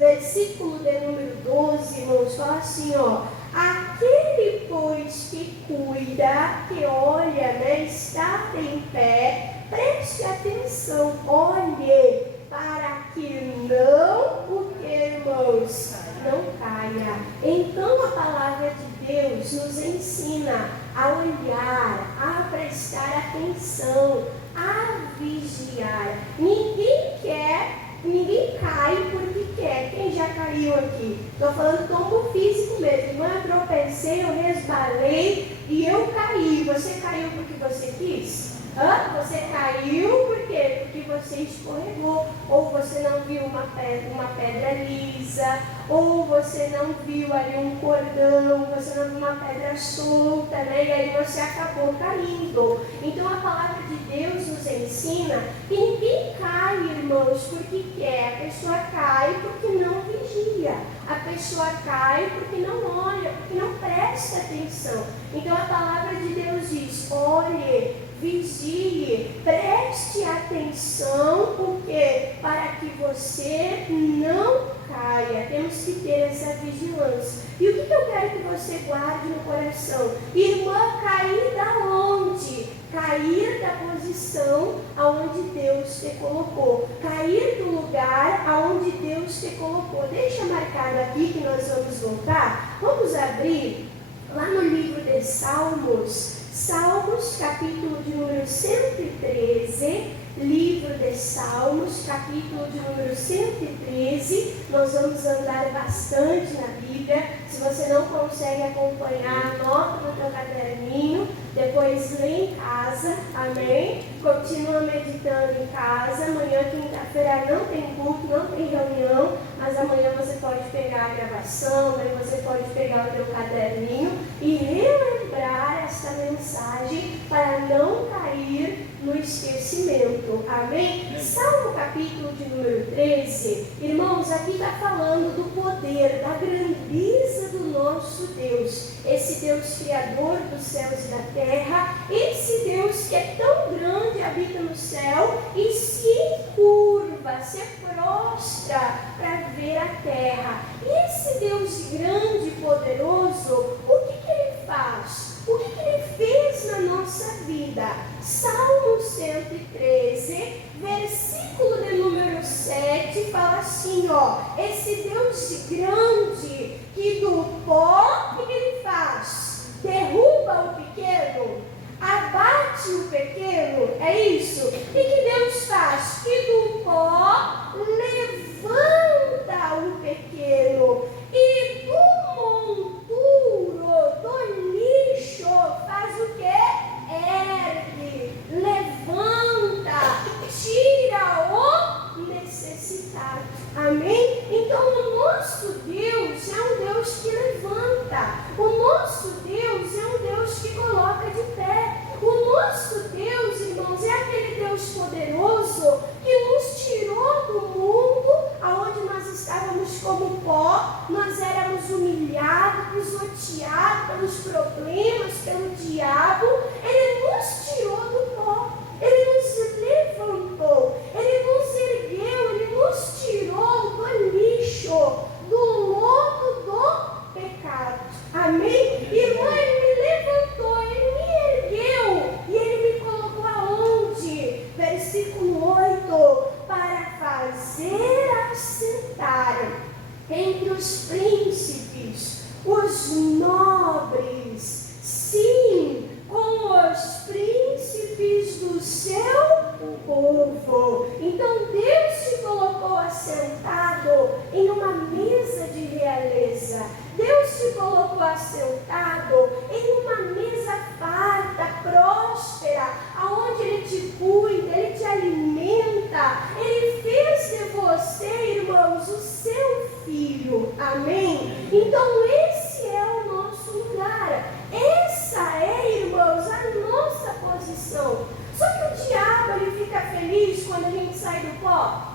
Versículo de número 12, irmãos, fala assim, ó. Aquele, pois, que cuida, que olha, né, está em pé, preste atenção, olhe, para que não, o que, irmãos? Não caia. Então a palavra de Deus nos ensina a olhar, a prestar atenção, a vigiar. Ninguém cai porque quer. Quem já caiu aqui? Estou falando tombo físico mesmo. Irmã, eu tropecei, eu resbalei e eu caí. Você caiu porque você quis? Você caiu por quê? Porque você escorregou, ou você não viu uma pedra lisa, ou você não viu ali um cordão, você não viu uma pedra solta, né? E aí você acabou caindo. Então a palavra de Deus nos ensina que ninguém cai, irmãos, porque quer. A pessoa cai porque não vigia. A pessoa cai porque não olha, porque não presta atenção. Então a palavra de Deus diz, olhe, vigie, preste atenção, porque para que você não caia, temos que ter essa vigilância. E o que eu quero que você guarde no coração? Irmã, cair da onde? Cair da posição aonde Deus te colocou. Cair do lugar aonde Deus te colocou. Deixa marcado aqui que nós vamos voltar. Vamos abrir lá no livro de Salmos. Salmos, capítulo de número 113, livro de Salmos, capítulo de número 113, nós vamos andar bastante na Bíblia. Se você não consegue acompanhar, anota no teu caderninho, depois lê em casa, amém? Continua meditando em casa. Amanhã, quinta-feira, não tem culto, não tem reunião, mas amanhã você pode pegar a gravação, daí você pode pegar o teu caderninho e relembrar esta mensagem para não cair no esquecimento, amém? Salmo capítulo de número 13, irmãos, aqui está falando do poder, da grandeza do nosso Deus, esse Deus criador dos céus e da terra, esse Deus que é tão grande, habita no céu e se encurva, se prostra para ver a terra. E esse Deus grande e poderoso, o que ele faz? O que ele fez na nossa vida? Salmo 113, versículo de número 7, fala assim, ó, esse Deus grande que do pó, o que ele faz? Derruba o pequeno, abate o pequeno, é isso? E que Deus faz? Que do pó levanta o pequeno e do monturo, do lixo, faz o quê? Ergue, levanta, tira o necessitado. Amém? Então o nosso Deus é um Deus que levanta. O nosso Deus é um Deus que coloca de pé. O nosso Deus, irmãos, é aquele Deus poderoso que nos tirou do mundo aonde nós estávamos como pó, nós éramos humilhados, pisoteados pelos problemas, pelo diabo. Ele nos tirou do pó, ele nos levantou, ele nos ergueu, ele nos tirou do lixo, do lodo do pecado. Amém? Irmã, ele me levantou, ele me ergueu e ele me colocou aonde? Versículo 8, para fazer assentar entre os príncipes, os nobres, sim, com os príncipes do seu povo. Então Deus te colocou assentado em uma mesa de realeza. Deus te colocou assentado em uma mesa farta, próspera, aonde Ele te cuida, Ele te alimenta. Ele fez de você, irmãos, o seu filho. Amém? Então esse é o nosso lugar. Essa é, irmãos, a nossa posição. Só que o diabo, ele fica feliz quando a gente sai do pó.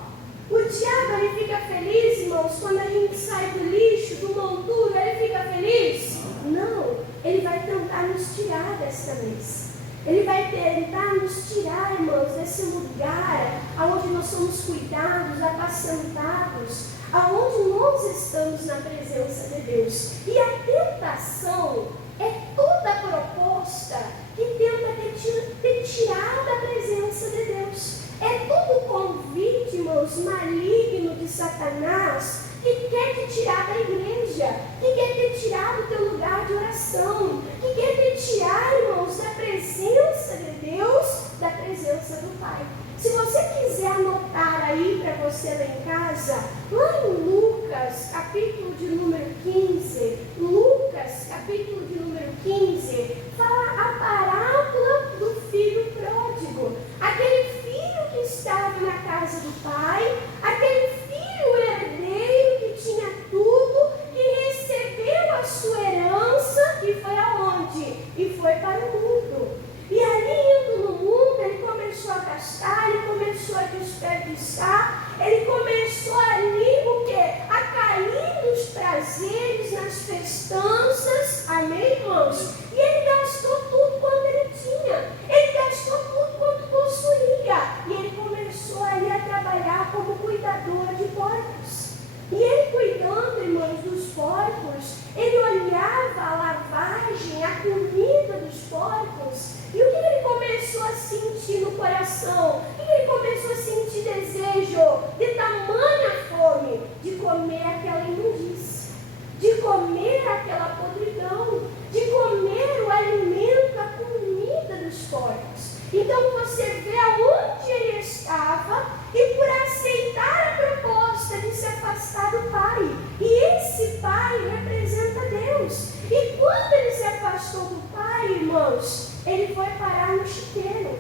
O diabo, ele fica feliz, irmãos, quando a gente sai do lixo, do monturo, ele fica feliz? Não, ele vai tentar nos tirar dessa mesa. Ele vai tentar nos tirar, irmãos, desse lugar onde nós somos cuidados, apacentados, aonde nós estamos na presença de Deus. E a tentação é toda proposta que tenta te tirar da presença de Deus. É todo convite, irmãos, maligno de Satanás, que quer te tirar da igreja, que quer te tirar do teu lugar de oração, que quer te tirar, irmãos, da presença de Deus, da presença do Pai. Se você quiser anotar aí para você lá em casa, lá em Lucas, capítulo de número 15, Lucas, capítulo de número 15, fala a parábola do filho pródigo. Aquele filho que estava na casa do pai, aquele filho herdeiro que tinha tudo, que recebeu a sua herança e foi aonde? E foi para o mundo. E ali indo no mundo, ele começou a gastar, ele começou a desperdiçar, ele começou ali o quê? A cair nos prazeres, nas festanças, amém, irmãos? E ele gastou tudo quanto ele tinha, ele gastou tudo quanto possuía, e ele começou ali a trabalhar como cuidador de porcos. E ele cuidando, irmãos, dos porcos, ele olhava a lavagem, a comida dos porcos, e o que ele começou a sentir no coração? O que ele começou a sentir desejo de tamanha fome? De comer aquela imundícia, de comer aquela podridão, de comer o alimento, a comida dos porcos. Então você vê aonde ele estava e por aceitar a proposta de se afastar do Pai. E esse Pai representa Deus. E quando ele se afastou do Pai, irmãos, ele foi parar no chiqueiro.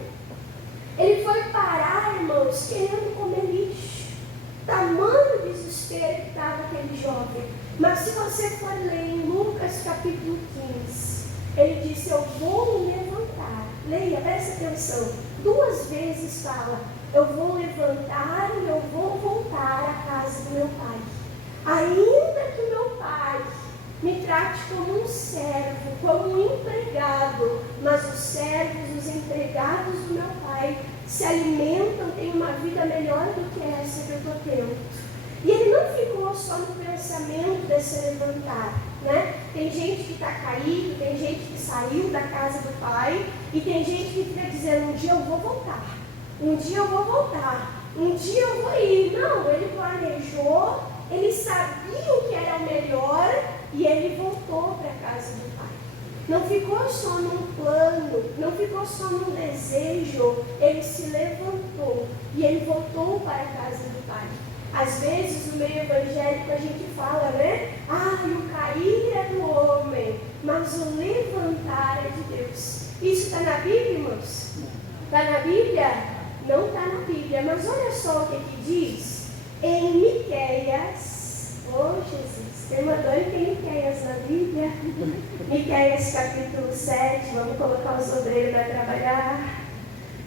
Ele foi parar, irmãos, querendo comer lixo. Tamanho desespero que estava aquele jovem. Mas se você for ler em Lucas capítulo 15, ele disse: eu vou me levantar. Leia, presta atenção. 2 vezes fala: eu vou levantar e eu vou voltar à casa do meu pai. Ainda que o meu pai me trate como um servo, como um empregado, mas os servos, os empregados do meu pai se alimentam, têm uma vida melhor do que essa que eu estou tendo. E ele não ficou só no pensamento de se levantar, né? Tem gente que está caído, tem gente que saiu da casa do pai, e tem gente que fica dizendo: um dia eu vou voltar, um dia eu vou voltar, um dia eu vou ir. Não, ele planejou, ele sabia o que era o melhor, e ele voltou para a casa do pai. Não ficou só num plano, não ficou só num desejo, ele se levantou e ele voltou para a casa do pai. Às vezes no meio evangélico a gente fala, né? O cair é do homem, mas o levantar é de Deus. Isso está na Bíblia, irmãos? Está na Bíblia? Não está na Bíblia, mas olha só o que diz em Miqueias. Oh, Jesus, tem uma dor em Miqueias na Bíblia. Miqueias capítulo 7, vamos colocar os obreiros para trabalhar.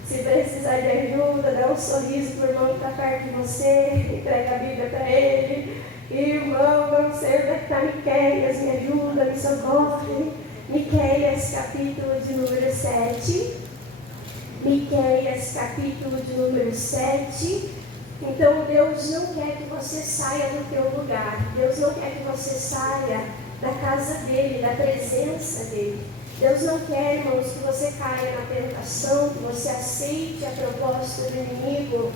Se precisar de ajuda, dá um sorriso para o irmão que está perto de você, entrega a Bíblia para ele. Irmão, não sei onde é que está Miqueias, me ajuda, me socorre. Miqueias capítulo de número 7. Miqueias capítulo de número 7. Então Deus não quer que você saia do teu lugar. Deus não quer que você saia da casa dele, da presença dele. Deus não quer, irmãos, que você caia na tentação, que você aceite a proposta do inimigo,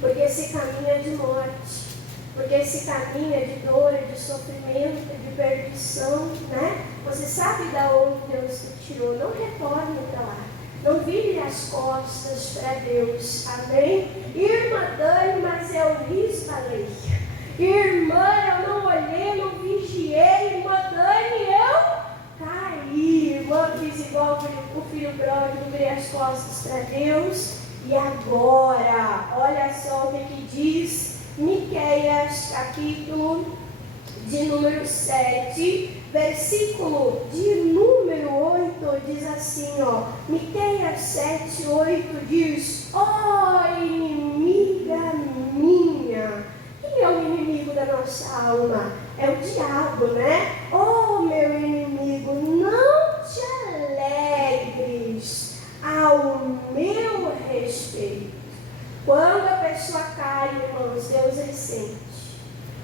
porque esse caminho é de morte, porque esse caminho é de dor, é de sofrimento, é de perdição, né? Você sabe de onde Deus te tirou, não retorne para lá, não vire as costas para Deus, amém? Irmã Dani, mas eu resbalei. Irmã, eu não olhei, não vigiei. Irmã Dani, eu caí. Irmã, fiz igual o filho pródigo, virei as costas para Deus. E agora, olha só o que diz Miqueias, capítulo de número 7, versículo de número 8, diz assim, Miqueias 7, 8 diz: ó inimiga minha. Quem é o inimigo da nossa alma? É o diabo, né? Oh, meu inimigo, não te alegres ao meu respeito. Quando a pessoa cai, irmãos, Deus ele sente.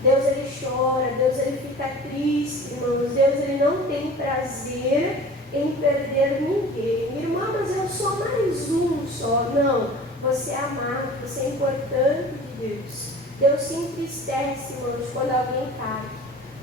Deus ele chora, Deus ele fica triste, irmãos. Deus ele não tem prazer em perder ninguém. Irmã, mas eu sou mais um só. Não, você é amado, você é importante de Deus. Deus se entristece, irmãos, quando alguém cai.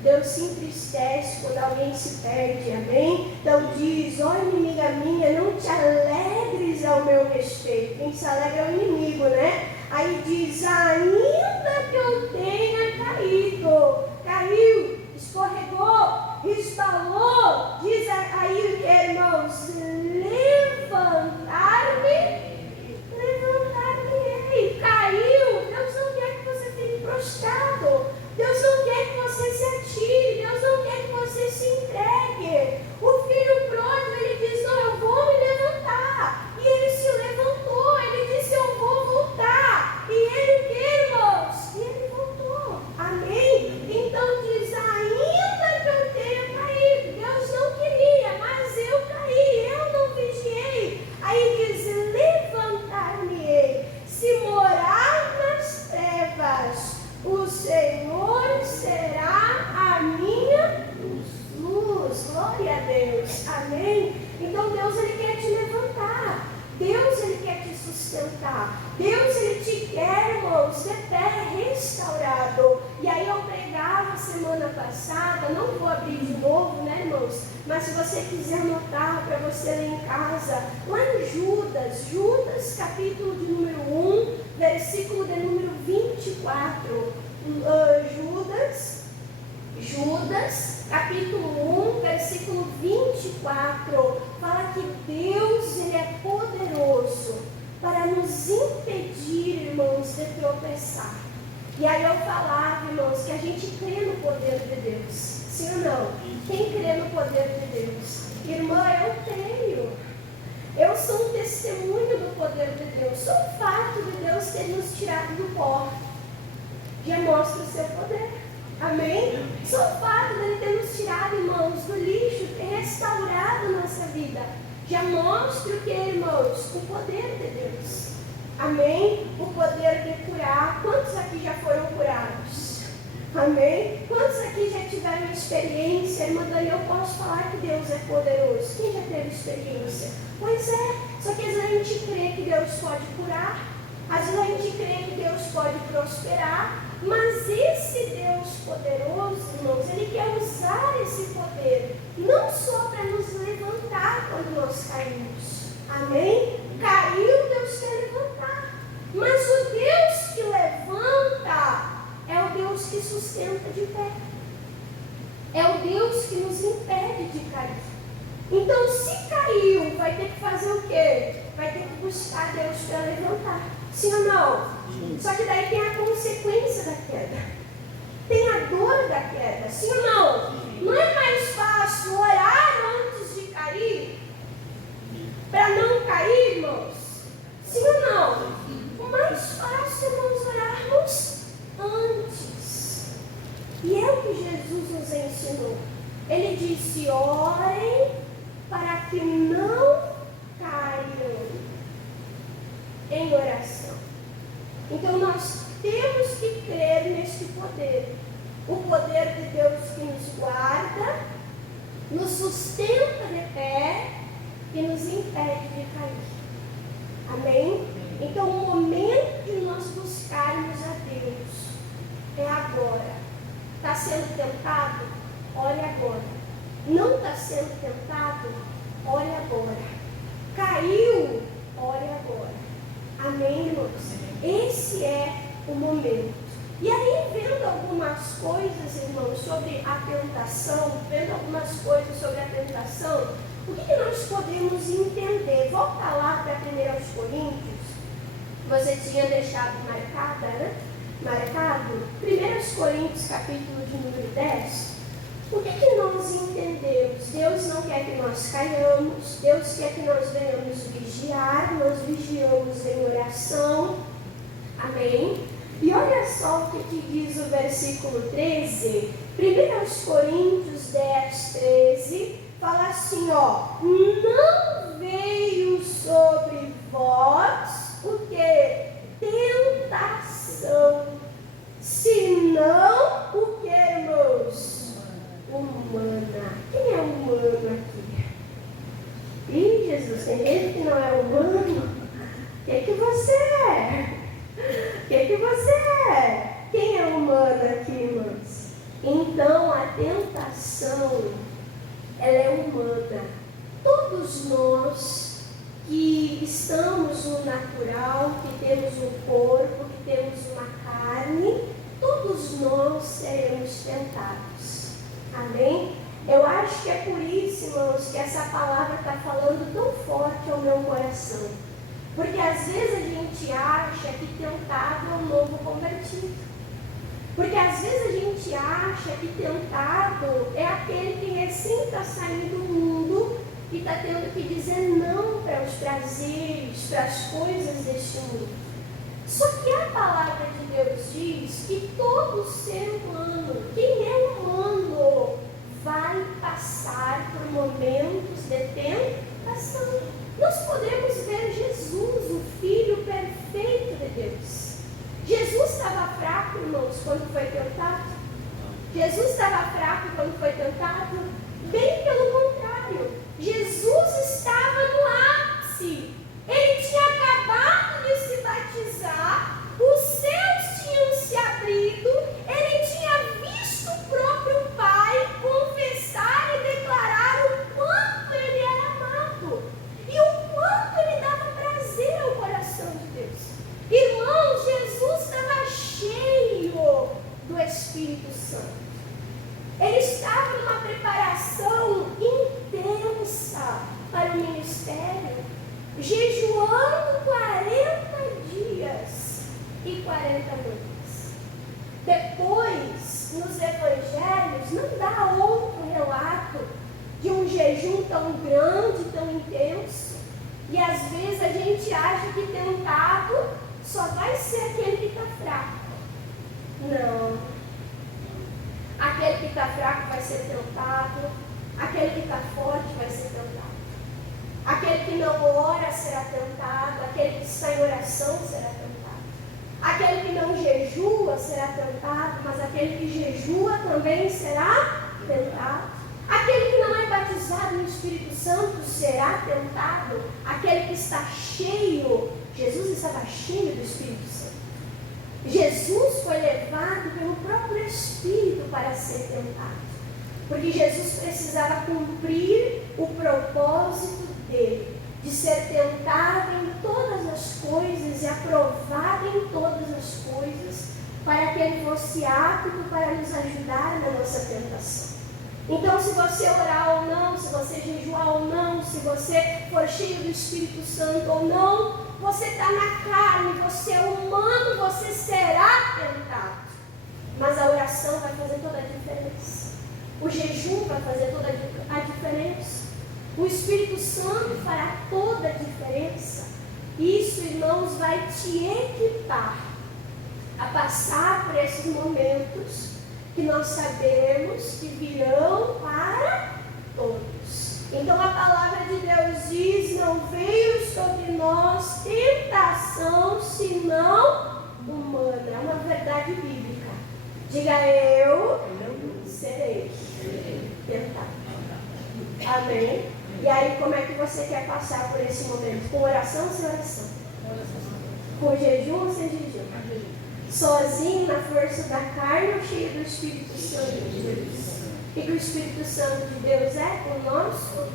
Deus se entristece quando alguém se perde, amém? Então diz, ó inimiga minha, não te alegres ao meu respeito. Quem se alegra é o inimigo, né? Aí diz, ainda que eu tenha caído, caiu, escorregou, resbalou, diz aí o que, irmãos? Levantar-me-ei, caiu. Deus não quer que você fique prostrado, Deus não quer que você se atire, Deus não quer que você se entregue. O filho pródigo, ele diz, não, eu vou me levantar, e ele se levantou, ele disse, eu vou voltar, e ele o que, irmãos? E ele voltou, amém? Então diz, ainda que eu tenha caído, Deus não queria, mas eu caí, eu não vigiei. Aí diz, levantar-me-ei, se morar nas trevas, o Senhor será a minha luz. Glória a Deus, amém? Então Deus ele quer te levantar, Deus ele quer te sustentar, Deus ele te quer, irmãos, de pé restaurado. E aí eu pregava semana passada, não vou abrir de novo, né, irmãos? Mas se você quiser anotar para você ler em casa, lá em Judas capítulo de número 1, versículo de número 24. Judas, capítulo 1, versículo 24, fala que Deus ele é poderoso para nos impedir, irmãos, de tropeçar. E aí eu falava, irmãos, que a gente crê no poder de Deus, sim ou não? Quem crê no poder de Deus? Irmã, eu creio. Eu sou um testemunho do poder de Deus. Só o fato de Deus ter nos tirado do pó já mostra o seu poder. Amém? Só o fato de Ele ter nos tirado, irmãos, do lixo, ter restaurado a nossa vida, já mostra o que, irmãos? O poder de Deus. Amém? O poder de curar. Quantos aqui já foram curados? Amém? Quantos aqui já tiveram experiência? Irmã Dani, eu posso falar que Deus é poderoso. Quem já teve experiência? Pois é, só que às vezes a gente crê que Deus pode curar, às vezes a gente crê que Deus pode prosperar, mas esse Deus poderoso, irmãos, Ele quer usar esse poder, não só para nos levantar quando nós caímos. Amém? Caiu, Deus quer levantar. Mas o Deus que levanta é o Deus que sustenta de pé. É o Deus que nos impede de cair. Então, se caiu, vai ter que fazer o quê? Vai ter que buscar Deus para levantar. Sim ou não? Sim. Só que daí tem a consequência da queda. Tem a dor da queda. Sim ou não? Sim. Não é mais fácil orar antes de cair? Para não cair, irmãos? Sim ou não? O mais fácil é nós orarmos antes. E é o que Jesus nos ensinou. Ele disse, orem para que não caiam em oração. Então nós temos que crer neste poder. O poder de Deus que nos guarda, nos sustenta de pé e nos impede de cair. Amém? Então o momento de nós buscarmos a Deus é agora. Está sendo tentado? Ore agora. Não está sendo tentado? Ore agora. Caiu? Ore agora. Amém, irmãos? Esse é o momento. E aí, vendo algumas coisas, irmãos, sobre a tentação, o que nós podemos entender? Volta lá para 1 Coríntios. Você tinha deixado marcado? 1 Coríntios, capítulo de número 10. O que nós entendemos? Deus não quer que nós caiamos, Deus quer que nós venhamos vigiar, nós vigiamos em oração. Amém? E olha só o que diz o versículo 13. 1 Coríntios 10, 13, fala assim, ó. Não veio sobre vós o que? Tentação, senão Então a tentação, ela é humana. Todos nós que estamos no natural, que temos um corpo, que temos uma carne, todos nós seremos tentados. Amém? Eu acho que é por isso, irmãos, que essa palavra está falando tão forte ao meu coração. Porque às vezes a gente acha que tentado é um novo convertido. Porque às vezes a gente acha que tentado é aquele que recém está saindo do mundo e está tendo que dizer não para os prazeres, para as coisas deste mundo. Só que a palavra de Deus diz que todo ser humano, quem é humano, vai passar por momentos de tentação. Nós podemos ver Jesus, o Filho perfeito de Deus. Jesus estava fraco, irmãos, quando foi tentado? Jesus estava fraco quando foi tentado? Bem pelo contrário. Jesus estava no ápice. Ele tinha acabado de se batizar, os céus tinham se abrido, ele tinha visto o próprio Pai confessar e declarar o quanto ele era amado e o quanto ele dava prazer ao coração de Deus. Irmãos, Jesus estava cheio do Espírito Santo. Ele estava numa preparação intensa para o ministério, jejuando 40 dias e 40 noites. Depois, nos evangelhos, não dá outro relato de um jejum tão grande, tão intenso. E às vezes a gente acha que tentado só vai ser aquele que está fraco. Não. Aquele que está fraco vai ser tentado. Aquele que está forte vai ser tentado. Aquele que não ora será tentado. Aquele que está em oração será tentado. Aquele que não jejua será tentado. Mas aquele que jejua também será tentado. Aquele que não é batizado no Espírito Santo será tentado. Aquele que está cheio, Jesus estava cheio do Espírito Santo. Jesus foi levado pelo próprio Espírito para ser tentado. Porque Jesus precisava cumprir o propósito dele, de ser tentado em todas as coisas e aprovado em todas as coisas, para que ele fosse apto para nos ajudar na nossa tentação. Então, se você orar ou não, se você jejuar ou não, se você for cheio do Espírito Santo ou não, você está na carne, você é humano, você será tentado. Mas a oração vai fazer toda a diferença. O jejum vai fazer toda a diferença. O Espírito Santo fará toda a diferença. Isso, irmãos, vai te equipar a passar por esses momentos que nós sabemos que virão para todos. Então a palavra de Deus diz: não veio sobre nós tentação senão humana. É uma verdade bíblica. Diga: eu serei tentado. Amém? E aí, como é que você quer passar por esse momento? Com oração ou sem oração? Com jejum ou sem jejum? Sozinho, na força da carne ou cheio do Espírito Santo de Deus? E que o Espírito Santo de Deus é o nosso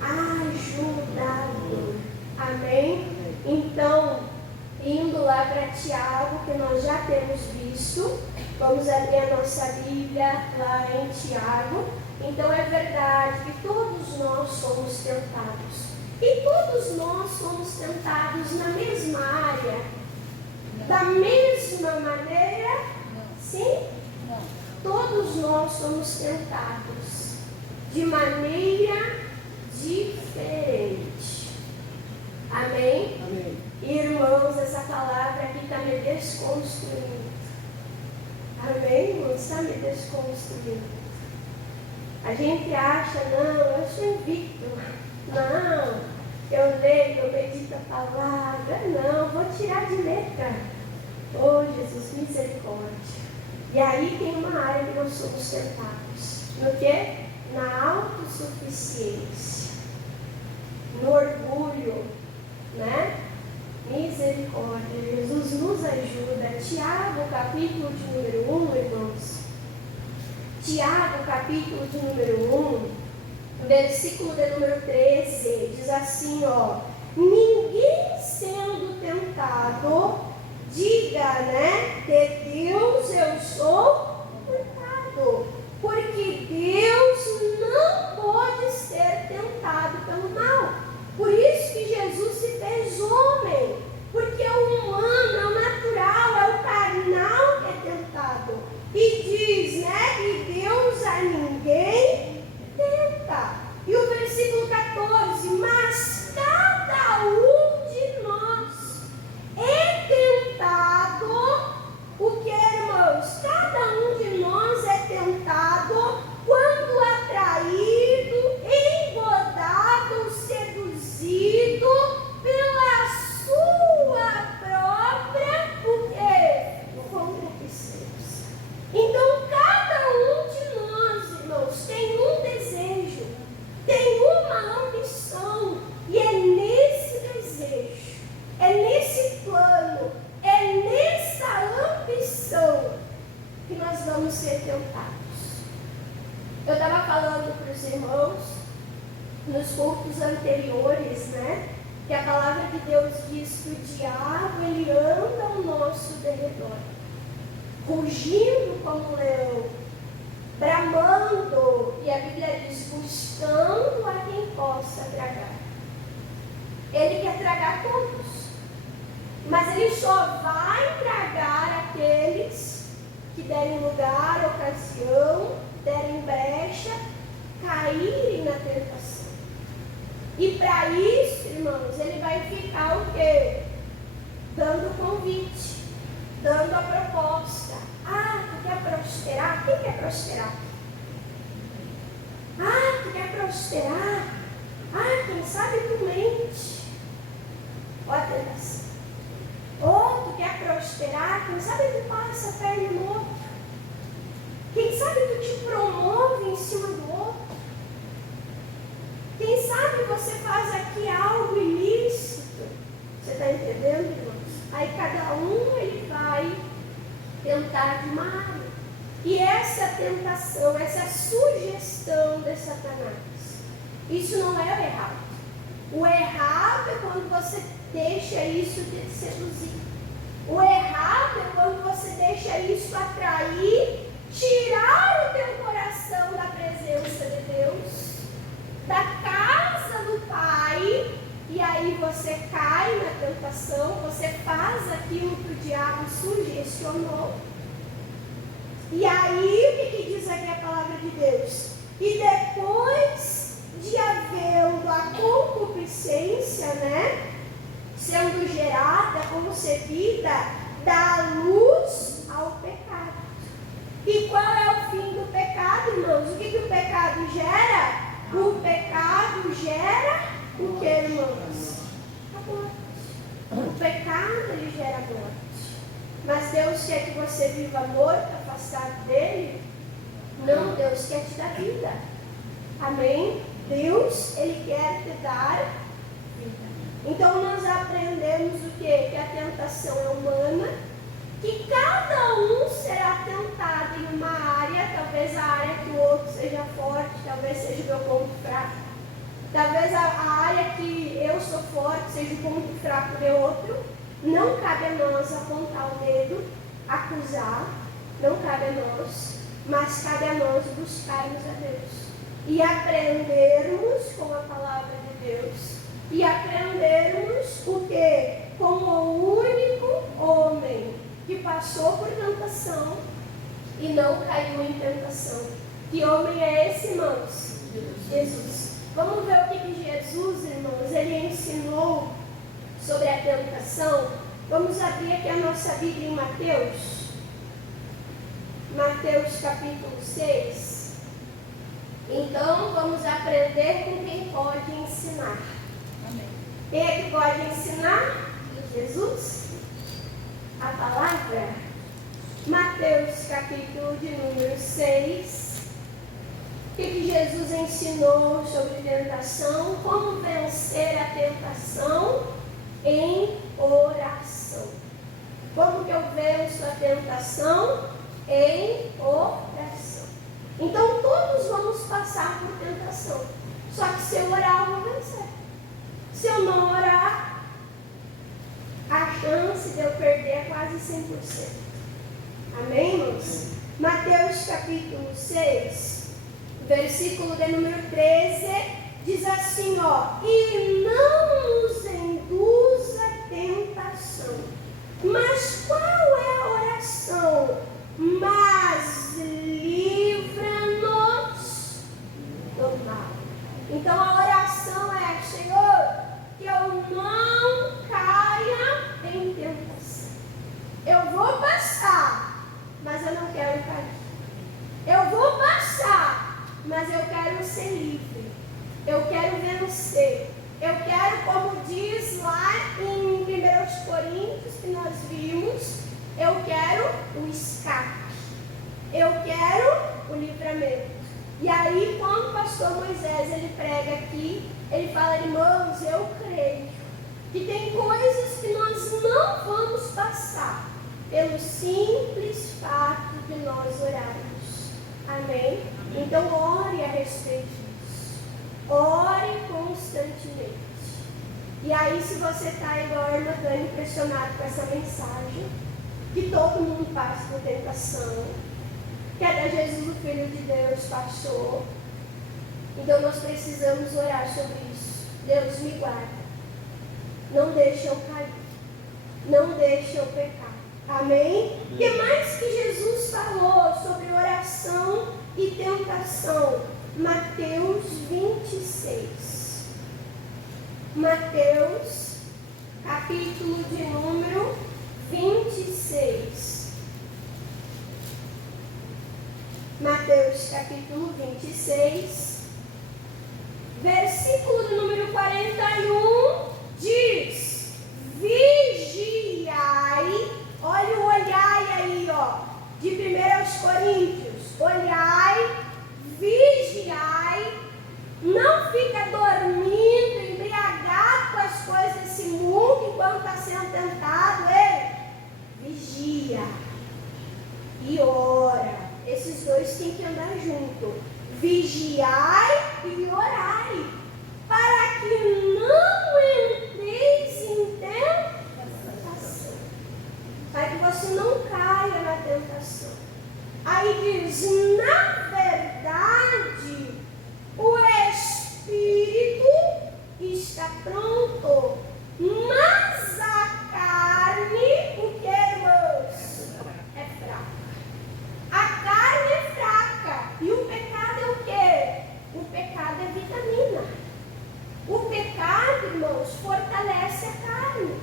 ajudador. Amém? Então, indo lá para Tiago, que nós já temos visto, vamos abrir a nossa Bíblia lá em Tiago. Então é verdade que todos nós somos tentados. E todos nós somos tentados na mesma área, da mesma maneira? Sim? Todos nós somos tentados de maneira diferente. Amém? Amém. Irmãos, essa palavra aqui está me desconstruindo. Amém, irmãos? Está me desconstruindo. A gente acha: não, eu sou invicto. Não, eu leio, eu medito a palavra. Não, vou tirar de letra. Oh, Jesus, misericórdia. E aí tem uma área que nós somos tentados. No quê? Na autossuficiência. No orgulho, né? Misericórdia. Jesus nos ajuda. Tiago, capítulo de número 1, irmãos. Tiago, capítulo de número 1, versículo de número 13, diz assim, ó: ninguém sendo tentado, diga, né, de Deus eu sou tentado, porque Deus não pode ser tentado pelo mal. Por isso que Jesus se fez homem, porque o humano, é o natural, é o carnal que é tentado. E diz, né, que Deus a ninguém tenta. E o versículo 14, mas cada um de nós é tentado, o que, irmãos? Cada um de nós é tentado quando atraído, engodado, seduzido pela sua própria, o quê? Concupiscência. Então, cada um de nós, irmãos, tem um desejo, tem uma ambição, e é nesse desejo, é nesse plano, é nessa ambição que nós vamos ser tentados. Eu estava falando para os irmãos nos cultos anteriores, né, que a palavra de Deus diz que o diabo, ele anda ao nosso derredor, rugindo como um leão, bramando, e a Bíblia diz, buscando a quem possa tragar. Ele quer tragar todos, mas ele só vai tragar aqueles que derem lugar, ocasião, derem brecha, caírem na tentação. E para isso, irmãos, ele vai ficar o quê? Dando o convite, dando a proposta. Ah, tu quer prosperar? Quem quer prosperar? Ah, tu quer prosperar? Ah, quem sabe tu mente. Olha a tentação. Ou tu quer prosperar? Quem sabe tu passa a perna no outro? Quem sabe tu te promove em cima do outro? Quem sabe você faz aqui algo ilícito? Você está entendendo, irmãos? Aí cada um ele vai tentar de uma área. E essa tentação, essa sugestão de Satanás, isso não é o errado. O errado é quando você deixa isso te seduzir. O errado é quando você deixa isso atrair, tirar o teu coração da presença de Deus, da casa do Pai, e aí você cai na tentação, você faz aquilo que o diabo sugestionou. E aí, o que diz aqui a palavra de Deus? E depois de havendo a concupiscência, né, sendo gerada, concebida, dá luz ao pecado. E qual é o fim do pecado, irmãos? O que o pecado gera? O pecado gera o que, irmãos? A morte. O pecado, ele gera morte. Mas Deus quer que você viva morto, afastado dele? Não, Deus quer te dar vida. Amém? Deus, ele quer te dar vida. Então nós aprendemos o quê? Que a tentação é humana, que cada um será tentado em uma área, talvez a área que o outro seja forte, talvez seja o meu ponto fraco. Talvez a área que eu sou forte seja o ponto fraco de outro. Não cabe a nós apontar o dedo, acusar, não cabe a nós, mas cabe a nós buscarmos a Deus e aprendermos com a palavra de Deus e aprendermos o que? Com o único homem que passou por tentação e não caiu em tentação. Que homem é esse, irmãos? Jesus. Vamos ver o que Jesus, irmãos, ele ensinou sobre a tentação. Vamos abrir aqui a nossa Bíblia em Mateus. Mateus capítulo 6. Então, vamos aprender com quem pode ensinar. Amém. Quem é que pode ensinar? Jesus. A palavra. Mateus capítulo de número 6. O que Jesus ensinou sobre tentação? Como vencer a tentação em oração. Como que eu venço a tentação? Em oração. Se eu não orar, a chance de eu perder é quase 100%. Amém, irmãos? Mateus capítulo 6, versículo de número 13, diz assim, ó: e não nos induza a tentação. Mas qual é a oração? Mas livra-nos do mal. Então a oração é: Senhor, que eu não caia em tentação. Eu vou passar, mas eu não quero cair. Eu vou passar, mas eu quero ser livre. Eu quero vencer. Eu quero, como diz lá em 1 Coríntios, que nós vimos, eu quero o escape. Eu quero o livramento. E aí, quando o pastor Moisés ele prega aqui, ele fala: irmãos, eu creio que tem coisas que nós não vamos passar pelo simples fato de nós orarmos. Amém? Então, ore a respeito disso. Ore constantemente. E aí, se você está igual a irmã Dani, impressionado com essa mensagem, que todo mundo passa por tentação, que até Jesus, o Filho de Deus, passou. Então nós precisamos orar sobre isso. Deus, me guarda. Não deixe eu cair. Não deixe eu pecar. Amém? O que mais que Jesus falou sobre oração e tentação? Mateus 26. Mateus, capítulo de número 26. Mateus capítulo 26, versículo de número 41, diz: vigiai, olha o olhai aí, ó, de 1 Coríntios, olhai, vigiai, não fica dormindo, embriagado com as coisas desse mundo, enquanto está sendo tentado, vigia e ora. Esses dois têm que andar junto. Vigiai e orai, para que não entreis em tentação. Para que você não caia na tentação. Aí diz: na verdade, o Espírito está pronto, mas a carne, o que, irmãos? É fraca. A carne é fraca. E o pecado é o quê? O pecado é vitamina. O pecado, irmãos, fortalece a carne.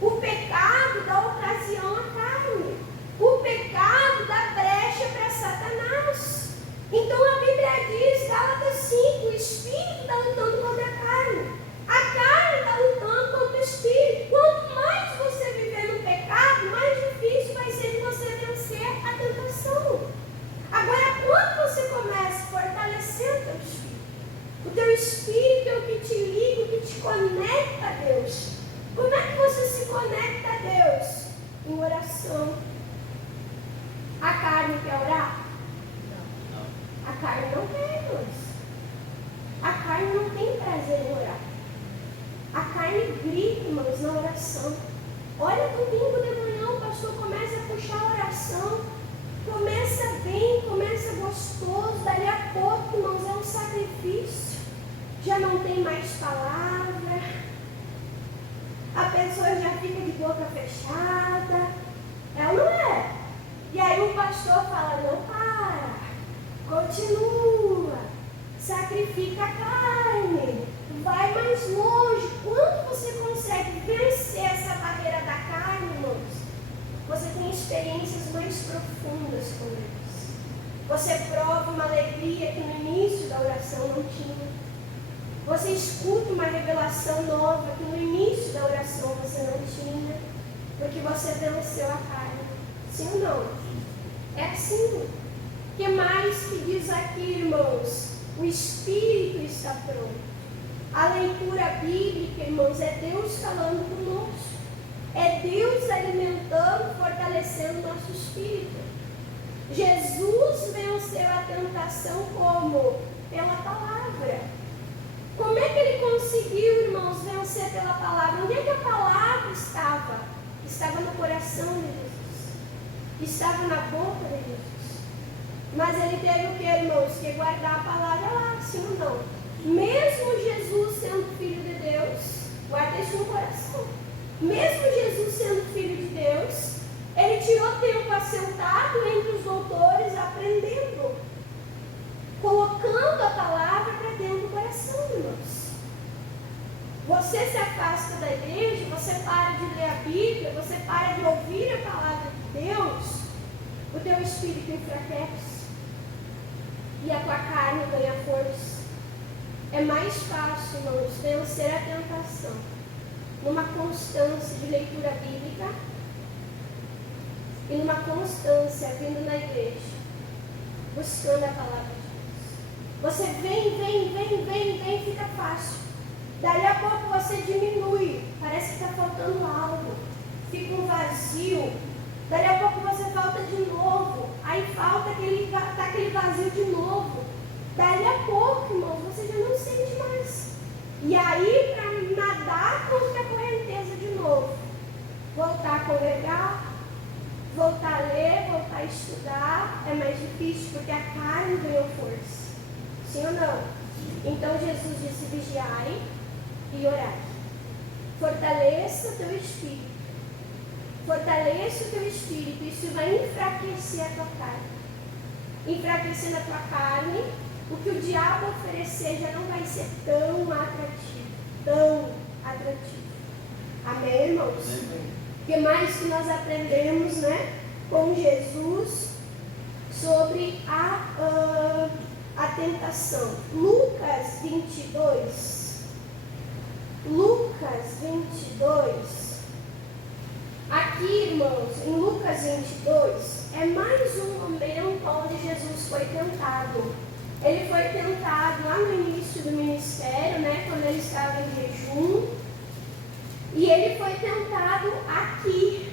O pecado dá ocasião à carne. O pecado dá brecha para Satanás. Então a Bíblia diz, Gálatas 5, o Espírito está lutando contra a carne. A carne está lutando contra o Espírito. Quanto mais você viver no pecado, mais difícil vai ser de você vencer a tentação. Agora, quando você começa a fortalecer o teu Espírito, o teu Espírito é o que te liga, o que te conecta a Deus. Como é que você se conecta a Deus? Em oração. A carne quer orar? A carne não quer, irmãos. A carne não tem prazer em orar. A carne grita, irmãos, na oração. Olha, domingo de manhã o pastor começa a puxar a oração. Começa bem, começa gostoso. Dali a pouco, irmãos, é um sacrifício. Já não tem mais palavra. A pessoa já fica de boca fechada. É ou não é? E aí o pastor fala: não para. Continua. Sacrifica a carne. Vai mais longe. Quando você consegue vencer essa barreira da carne, irmãos, você tem experiências mais profundas com Deus. Você prova uma alegria que no início da oração não tinha. Você escuta uma revelação nova que no início da oração você não tinha. Porque você venceu a carne. Sim ou não? É assim. O que mais que diz aqui, irmãos? O Espírito está pronto. A leitura bíblica, irmãos, é Deus falando conosco. É Deus alimentando, fortalecendo o nosso espírito. Jesus venceu a tentação como? Pela palavra. Como é que ele conseguiu, irmãos, vencer pela palavra? Onde é que a palavra estava? Estava no coração de Jesus. Estava na boca de Jesus. Mas ele teve o que, irmãos? Que guardar a palavra lá, sim ou não? Mesmo Jesus sendo filho de Deus, guarda isso no coração. Mesmo Jesus sendo filho de Deus, ele tirou tempo assentado entre os doutores, aprendendo, colocando a palavra para dentro do coração, irmãos. Você se afasta da igreja, você para de ler a Bíblia, você para de ouvir a palavra de Deus, o teu espírito enfraquece e a tua carne ganha força. É mais fácil, irmãos, vencer a tentação numa constância de leitura bíblica e numa constância vindo na igreja, buscando a palavra de Deus. Você vem, fica fácil. Daí a pouco você diminui, parece que está faltando algo, fica um vazio. Daí a pouco você falta de novo, aí falta aquele vazio de novo. Daí a pouco, irmãos, você já não sente mais. E aí, para nadar contra a correnteza de novo, voltar a congregar, voltar a ler, voltar a estudar, é mais difícil porque a carne ganhou força. Sim ou não? Então Jesus disse: vigiai e orai. Fortaleça o teu espírito. Fortaleça o teu espírito. Isso vai enfraquecer a tua carne. Enfraquecendo a tua carne, o que o diabo oferecer já não vai ser tão atrativo. Tão atrativo. Amém, irmãos? O que mais que nós aprendemos, né, com Jesus sobre a tentação? Lucas 22. Lucas 22. Aqui, irmãos, em Lucas 22, é mais um momento onde Jesus foi tentado. Ele foi tentado lá no início do ministério, né, quando ele estava em jejum. E ele foi tentado aqui.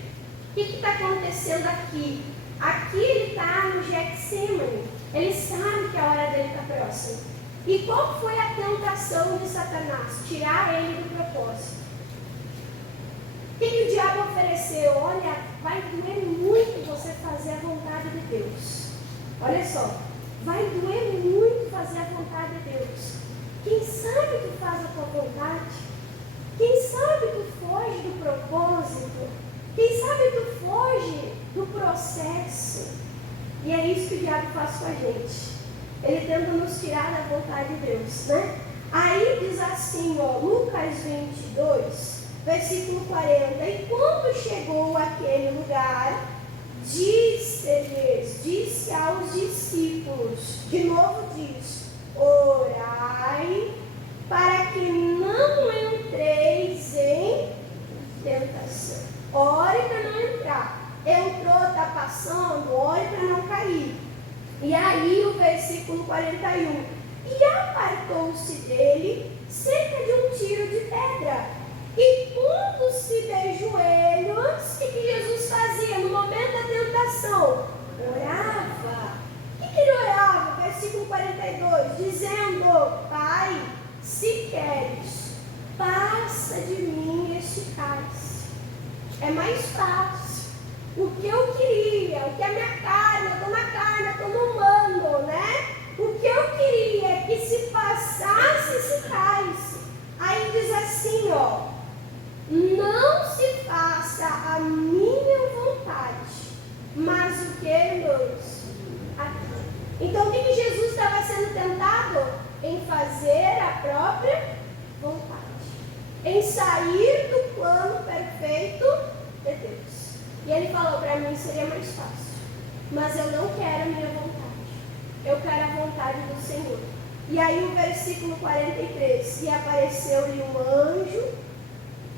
O que está acontecendo aqui? Aqui ele está no Getsemane. Ele sabe que a hora dele está próxima. E qual foi a tentação de Satanás? Tirar ele do propósito. O que o diabo ofereceu? Olha, vai doer muito você fazer a vontade de Deus. Olha só, vai doer muito fazer a vontade de Deus. Quem sabe tu faz a tua vontade? Quem sabe tu foge do propósito? Quem sabe tu foge do processo? E é isso que o diabo faz com a gente. Ele tenta nos tirar da vontade de Deus, né? Aí diz assim, ó, Lucas 22, versículo 40. E quando chegou àquele lugar, disse aos discípulos, de novo diz: orai para que não entreis em tentação. Ore para não entrar. Entrou, está passando, ore para não cair. E aí o versículo 41. E apartou-se dele cerca de um tiro de pedra. E pondo-se de joelhos, o que Jesus fazia no momento da tentação? Orava. O que ele orava? Versículo 42, dizendo: Pai, se queres, passa de mim este cálice. É mais fácil. O que eu queria, o que a minha carne, eu estou na carne, eu estou no humano, né? O que eu queria é que se passasse esse cálice. Aí diz assim, ó: não se faça a minha vontade, mas o que, irmãos? Aqui. Então o que Jesus estava sendo tentado? Em fazer a própria vontade, em sair do plano perfeito de Deus. E ele falou para mim: seria mais fácil, mas eu não quero a minha vontade, eu quero a vontade do Senhor. E aí o versículo 43, e apareceu-lhe um anjo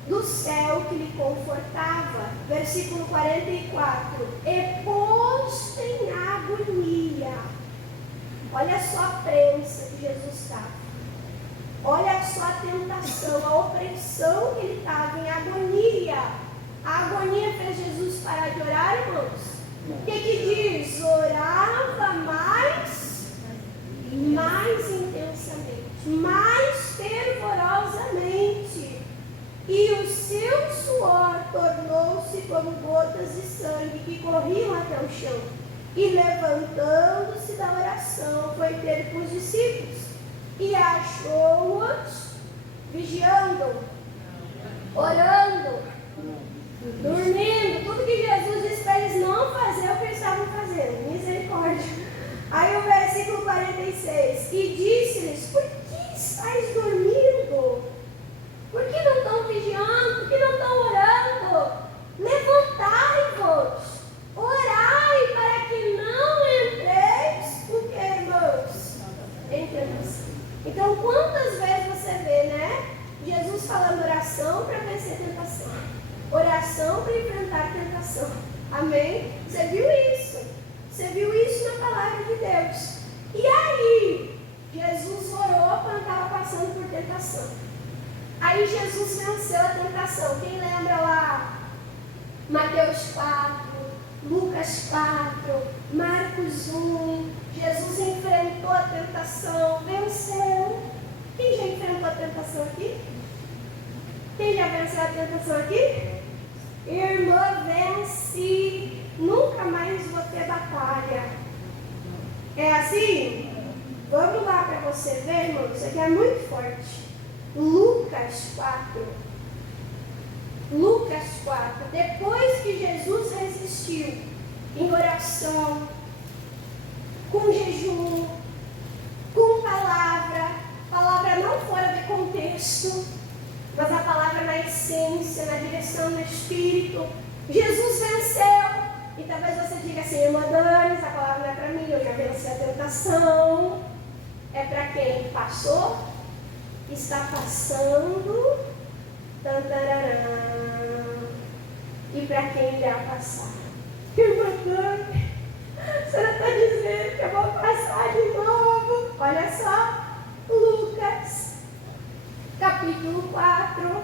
do céu que lhe confortava. Versículo 44, e posto em agonia. Olha só a prensa que Jesus estava. Olha só a tentação, a opressão que ele estava, em agonia. A agonia fez Jesus parar de orar, irmãos? O que diz? Orava mais intensamente, mais Pedro com os discípulos. E achou-os vigiando, orando, dormindo. Tudo que Jesus disse para eles não fazer, o que eles estavam fazendo. Misericórdia. Aí o versículo 46. E disse-lhes: por que estáis dormindo? Por que não estão vigiando? Por que não estão orando? Levantai-vos, orai para que não entreis, o que, irmãos? Em tentação. Então, quantas vezes você vê, né? Jesus falando oração para vencer a tentação, oração para enfrentar a tentação. Amém? Você viu isso? Você viu isso na palavra de Deus. E aí, Jesus orou quando estava passando por tentação. Aí Jesus venceu a tentação. Quem lembra lá? Mateus 4, Lucas 4, Marcos 1. Jesus enfrentou a tentação, venceu. Quem já enfrentou a tentação aqui? Quem já venceu a tentação aqui? Irmã, vence. Nunca mais vou ter batalha. É assim? Vamos lá para você ver, irmão. Isso aqui é muito forte. Lucas 4. Lucas 4. Depois que Jesus resistiu em oração, com jejum, com palavra não fora de contexto, mas a palavra na essência, na direção do Espírito, Jesus venceu. E talvez você diga assim: irmã Dani, essa palavra não é para mim, eu já venci a tentação. É para quem passou, está passando, tantararã, e para quem irá passar. Irmã Dani, a senhora está dizendo que eu vou passar de novo. Olha só, Lucas, capítulo 4.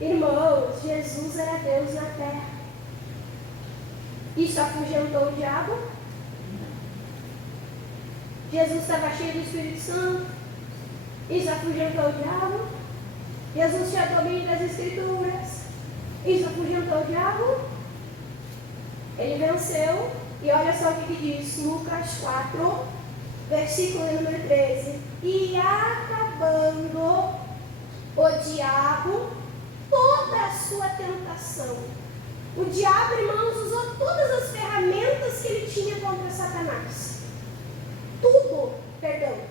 Irmãos, Jesus era Deus na terra. Isso afugentou o diabo? Jesus estava cheio do Espírito Santo? Isso afugentou o diabo? Jesus tinha domínio das Escrituras? Isso afugentou o diabo? Ele venceu. E olha só o que diz Lucas 4, versículo número 13. E acabando o diabo toda a sua tentação. O diabo, irmãos, usou todas as ferramentas que ele tinha contra Satanás.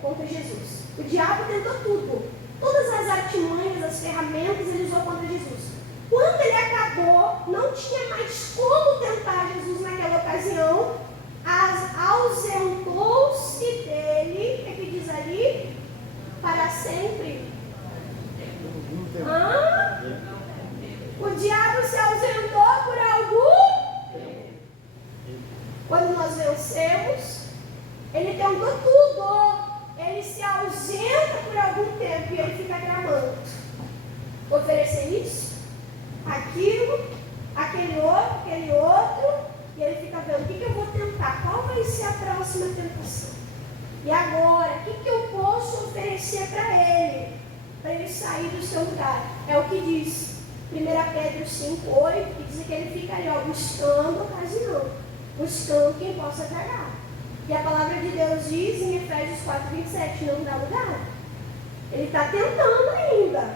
Contra Jesus. O diabo tentou tudo. Todas as artimanhas, as ferramentas, ele usou contra Jesus. Quando ele acabou, não tinha mais como tentar Jesus naquela ocasião. Ausentou-se dele, o que diz ali? Para sempre. O diabo se ausentou por algum tempo. Quando nós vencemos, ele tentou tudo. Ele se ausenta por algum tempo e ele fica gramando. Oferecer isso, aquilo, aquele outro, e ele fica vendo o que eu vou tentar, qual vai ser a próxima tentação. E agora, o que eu posso oferecer para ele sair do seu lugar? É o que diz 1 Pedro 5,8, que diz que ele fica ali, buscando ocasião, buscando quem possa tragar. E a palavra de Deus diz em Efésios 4,27, não dá lugar. Ele está tentando ainda.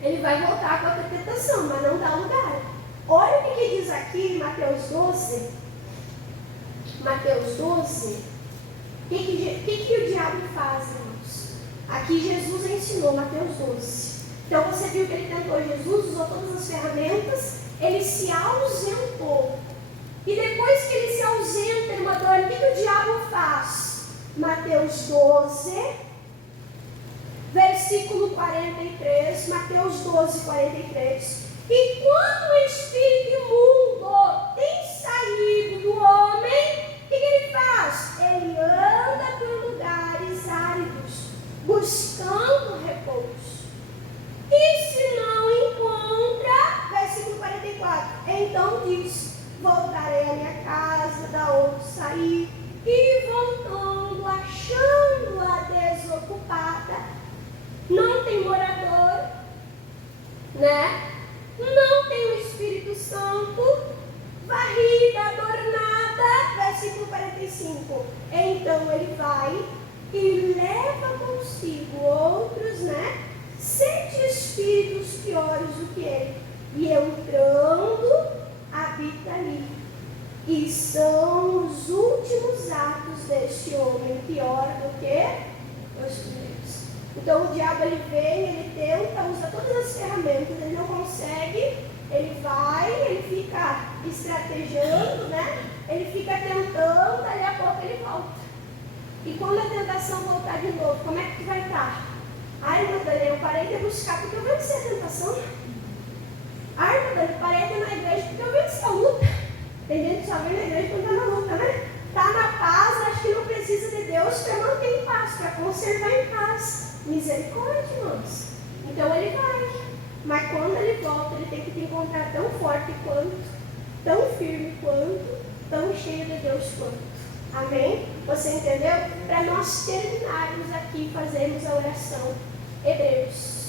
Ele vai voltar com outra tentação, mas não dá lugar. Olha o que diz aqui em Mateus 12. Mateus 12. O que o diabo faz, irmãos? Aqui Jesus ensinou, Mateus 12. Então você viu que ele tentou Jesus, usou todas as ferramentas, ele se ausentou. E depois que ele se ausenta, irmã Dani, o que o diabo faz? Mateus 12, versículo 43. Mateus 12, 43. E quando o espírito imundo tem saído do homem, o que ele faz? Ele anda por lugares áridos, buscando repouso. E se não encontra, versículo 44, então diz: voltarei à minha casa, da onde saí, e voltando, achando-a desocupada, não tem morador, né? Não tem o Espírito Santo, varrida, adornada, versículo 45. Então ele vai e leva consigo outros, né? 7 espíritos piores do que ele. E entrando, habita ali. E são os últimos atos deste homem, pior do que os primeiros. Então o diabo ele vem, ele tenta, usa todas as ferramentas, ele não consegue, ele vai, ele fica estrategiando, né? Ele fica tentando, daí a pouco ele volta. E quando a tentação voltar de novo, como é que vai estar? Ai, meu Deus, eu parei de buscar porque eu venci a tentação. Ai, meu Deus, eu parei de ir na igreja porque eu venci a luta. Tem gente que só vem na igreja quando está na luta, né? Está na paz, acho que não precisa de Deus para manter em paz, para conservar em paz. Misericórdia, irmãos. Então ele vai. Mas quando ele volta, ele tem que te encontrar tão forte quanto, tão firme quanto, tão cheio de Deus quanto. Amém? Você entendeu? Para nós terminarmos aqui, fazermos a oração. Hebreus.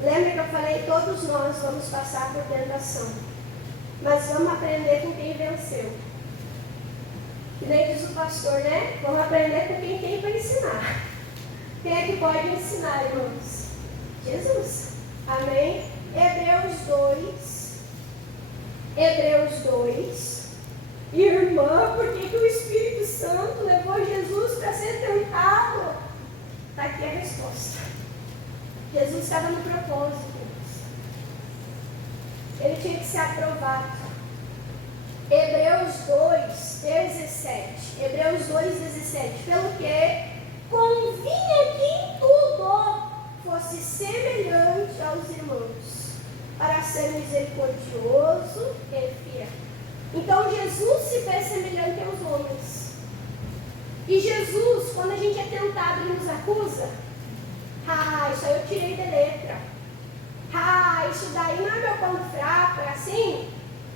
Lembra que eu falei, todos nós vamos passar por tentação. Mas vamos aprender com quem venceu. Que nem diz o pastor, né? Vamos aprender com quem tem para ensinar. Quem é que pode ensinar, irmãos? Jesus. Amém? Hebreus 2. Irmã, por que o Espírito Santo levou Jesus para ser tentado? Está aqui a resposta. Jesus estava no propósito. Ele tinha que ser aprovado. Hebreus 2:17. Pelo que convinha que em tudo fosse semelhante aos irmãos, para ser misericordioso e fiel. Então Jesus se fez semelhante aos homens. E Jesus, quando a gente é tentado, ele nos acusa. Isso aí eu tirei de letra. Isso daí não é meu ponto fraco, é assim?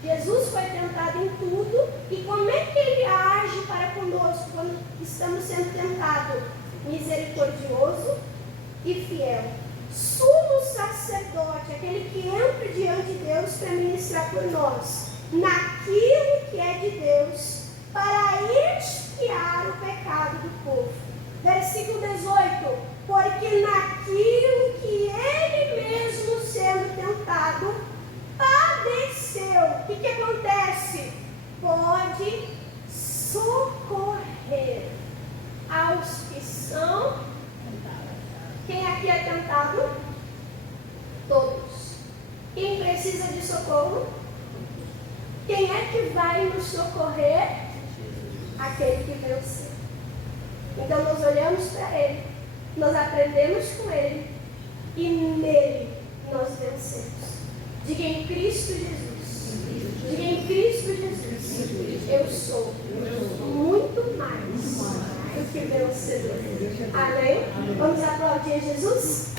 Jesus foi tentado em tudo. E como é que ele age para conosco quando estamos sendo tentados? Misericordioso e fiel. Sumo sacerdote, aquele que entra diante de Deus para ministrar por nós, naquilo que é de Deus, para expiar o pecado do povo. Versículo 18. Porque naquilo que ele mesmo sendo tentado, padeceu. O que acontece? Pode socorrer aos que são tentados. Quem aqui é tentado? Todos. Quem precisa de socorro? Quem é que vai nos socorrer? Aquele que venceu. Então nós olhamos para ele, nós aprendemos com ele e nele nós vencemos. Diga em Cristo Jesus. Diga em Cristo Jesus. Eu sou muito mais do que vencedor. Amém? Vamos aplaudir Jesus?